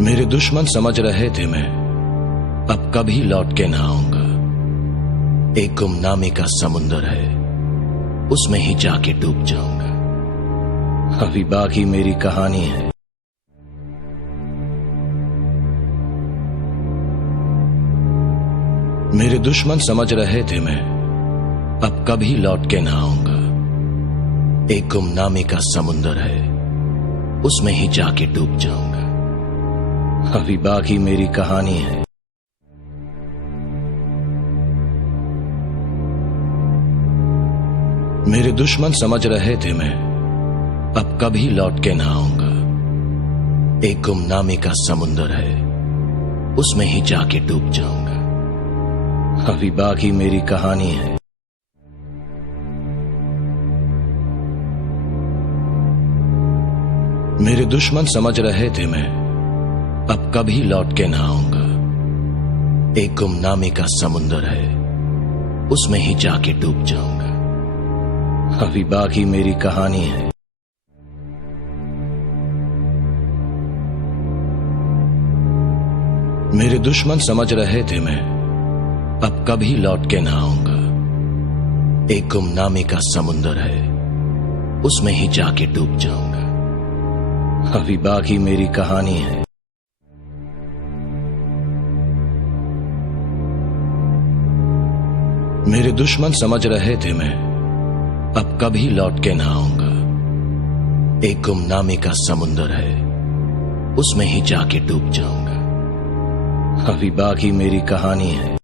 मेरे दुश्मन समझ रहे थे मैं अब कभी लौट के ना आऊंगा। एक गुमनामी का समुंदर है, उसमें ही जाके डूब जाऊंगा। अभी बाकी मेरी कहानी है। मेरे दुश्मन समझ रहे थे मैं अब कभी लौट के ना आऊंगा। एक गुमनामी का समुंदर है, उसमें ही जाके डूब जाऊंगा। अभी बाकी मेरी कहानी है। मेरे दुश्मन समझ रहे थे मैं अब कभी लौट के ना आऊंगा। एक गुमनामी का समुंदर है, उसमें ही जाके डूब जाऊंगा। अभी बाकी मेरी कहानी है। मेरे दुश्मन समझ रहे थे मैं अब कभी लौट के ना आऊंगा। एक गुमनामी का समुंदर है, उसमें ही जाके डूब जाऊंगा। अभी बाकी मेरी कहानी है। मेरे दुश्मन समझ रहे थे मैं अब कभी लौट के ना आऊंगा। एक गुमनामी का समुंदर है, उसमें ही जाके डूब जाऊंगा। अभी बाकी मेरी कहानी है। मेरे दुश्मन समझ रहे थे मैं अब कभी लौट के ना आऊंगा। एक गुमनामी का समुंदर है, उसमें ही जाके डूब जाऊंगा। अभी बाकी मेरी कहानी है।